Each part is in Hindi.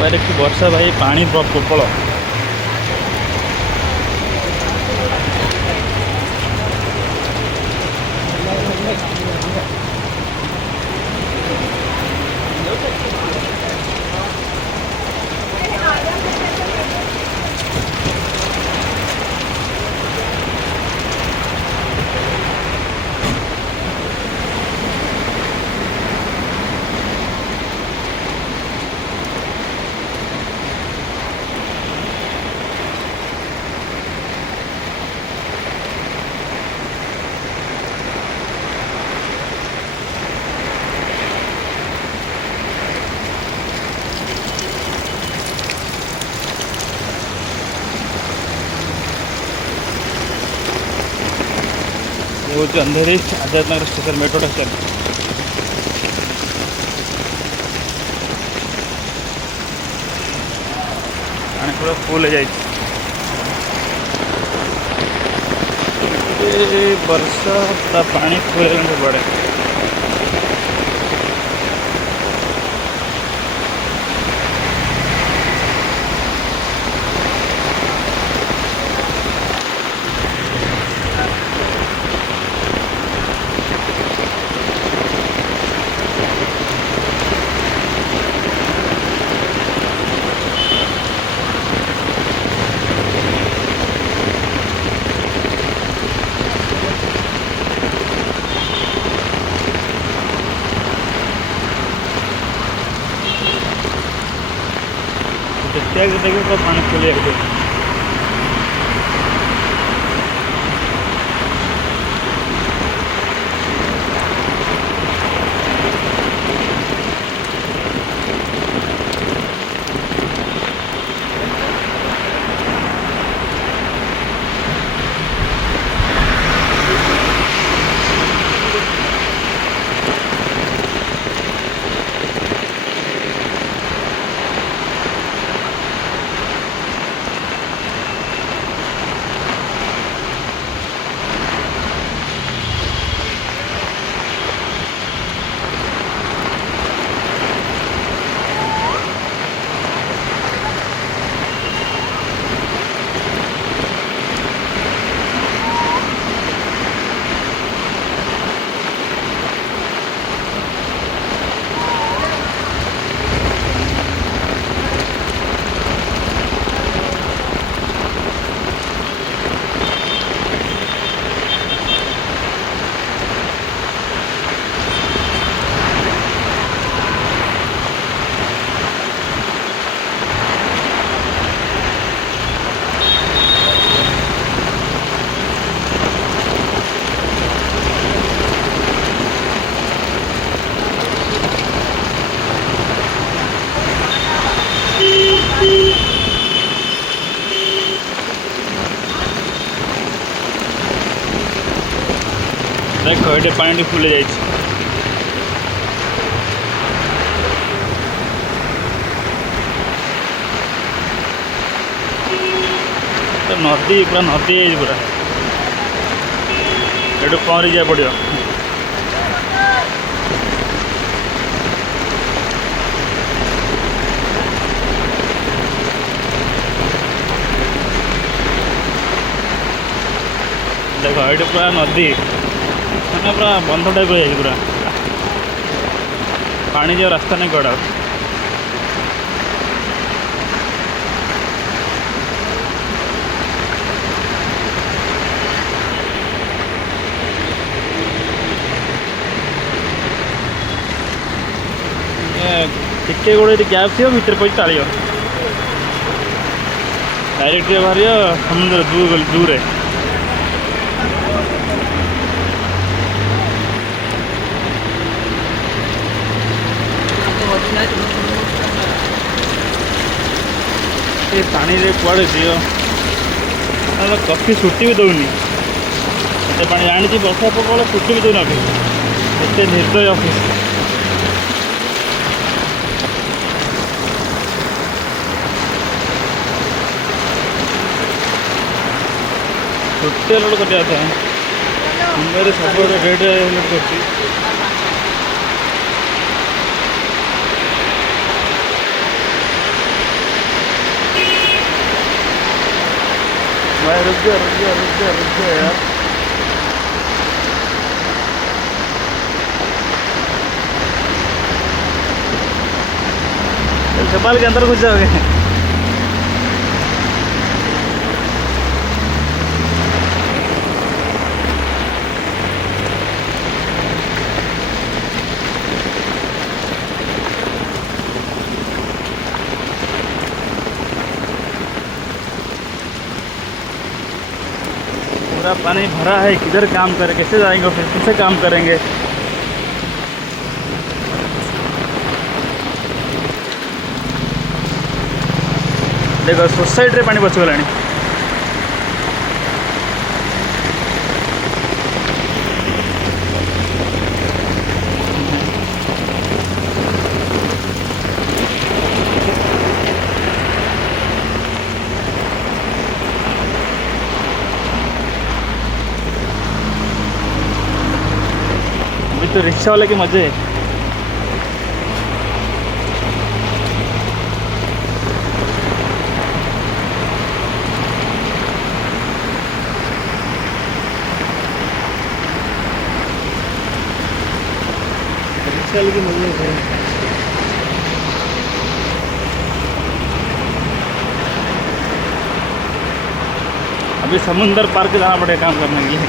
पारे कि वर्षा भाई पानी प्रबल। वो जो अंधेरी Azad Nagar station metro station पानी पूरा फुल हो जाए। वर्षा पूरा पानी फुल पड़े। देखिए तो पानी फुल जाए। देखो ये पानी फुल जाए। तो नदी पूरा नदी है पूरा ये पहरी जा पड़ो। देखो ये पूरा नदी मैंने पूरा बंध टाइप हो पूरा पानी जो रास्ता नहीं कड़ा। टिके गोटे गैप थी भितर पड़ी टाड़ डायरेक्ट बाहर समुद्र दूर है। ये पानी रे कुआड़े दियो कफी छुट्टी भी दौनी पानी जानी वर्षा प्रबल छुट्टी भी दौना एत निर्दय ऑफिस। छुट्टी लोड कर मुंबई सब रेट हेल्प कर। भाई रुक जा रुक जा रुक जा रुक जा यार। चपाल के अंदर घुस जाओगे। पूरा पानी भरा है, किधर काम करे, कैसे जाएंगे फिर, कैसे काम करेंगे। देखो सोसाइटी पानी पशिगलानी। अभी तो रिक्शा वाले के मजे है। रिक्शा के मजे है। अभी समुंदर पार के जाना पड़ेगा काम करने के लिए।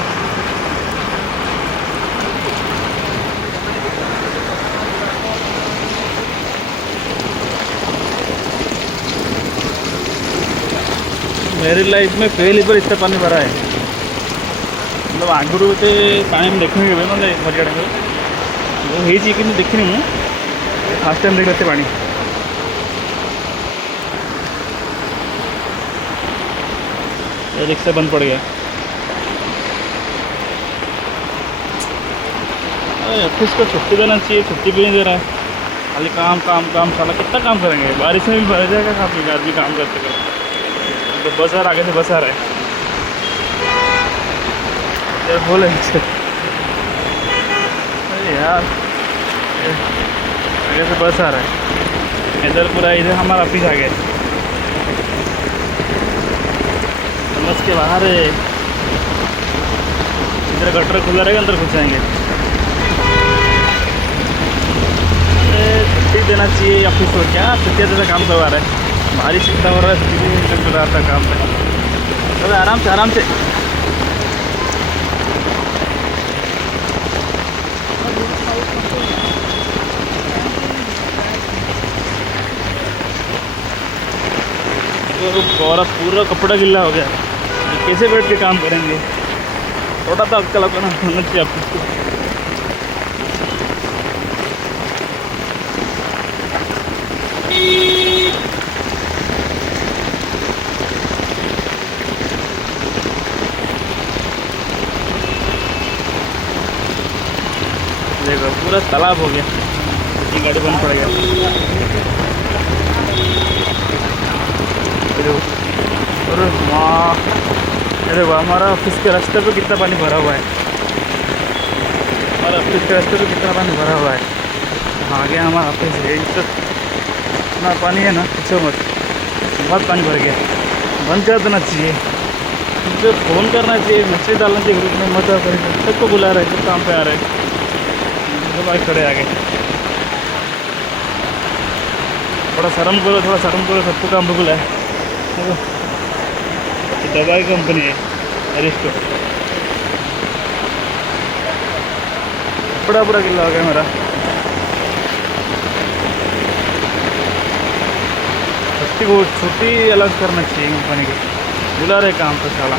मेरी लाइफ में पहली बार इतना पानी भरा है। मतलब आगुरी गोटे पानी में देखने के ना हरियाणा में वो है कि देखनी मुझे फास्ट टाइम देखते पानी। रिक्शा बंद पड़ गया। अरे ऑफिस को छुट्टी देना चाहिए, छुट्टी भी नहीं दे रहा है। खाली काम काम काम, साला कितना काम करेंगे। बारिश में भी भर जाएगा काफ़ी, आदमी काम करते करते। तो बस आ रहा, आगे से बस आ रहा है यार, बोले अरे यार आगे से बस आ रहा है। इधर पूरा इधर हमारा ऑफिस आ गया, बस के बाहर है। इधर गटर खुला रहेगा, अंदर घुस जाएंगे। छुट्टी देना चाहिए ऑफिस को, क्या छुट्टियाँ जैसा काम करवा रहा है। बारिश इतना हो रहा है, छुट्टी भी कर रहा था काम पे। चलो आराम से आराम से। तो पूरा कपड़ा गिल्ला हो गया, कैसे बैठ के काम करेंगे। थोड़ा तो अक्कल अपना होना चाहिए आपको। देखो पूरा तालाब हो गया, ये गाड़ी बंद पड़ गया। अरे माँ, ये देखो हमारा ऑफिस के रास्ते पे कितना पानी भरा हुआ है। हमारा ऑफिस के रास्ते पे कितना पानी भरा हुआ है। आगे हमारा ऑफिस है, इतना पानी है ना पूछो मत। बहुत पानी भर गया, बंद कर देना चाहिए। मुझे फ़ोन करना चाहिए, मैसेज डालना चाहिए ग्रुप में, मत करेंगे। सबको बुला रहे हैं, सब काम पे आ रहे हैं, सब आगे खड़े आगे। थोड़ा शर्म करो, थोड़ा शर्म करो, सबको काम पे बुलाए। दवाई कंपनी है अरिस्टो। बड़ा बुरा गिल्ला हो गया मेरा। छुट्टी अलग करना चाहिए कंपनी की, बुला रहे काम पे साला।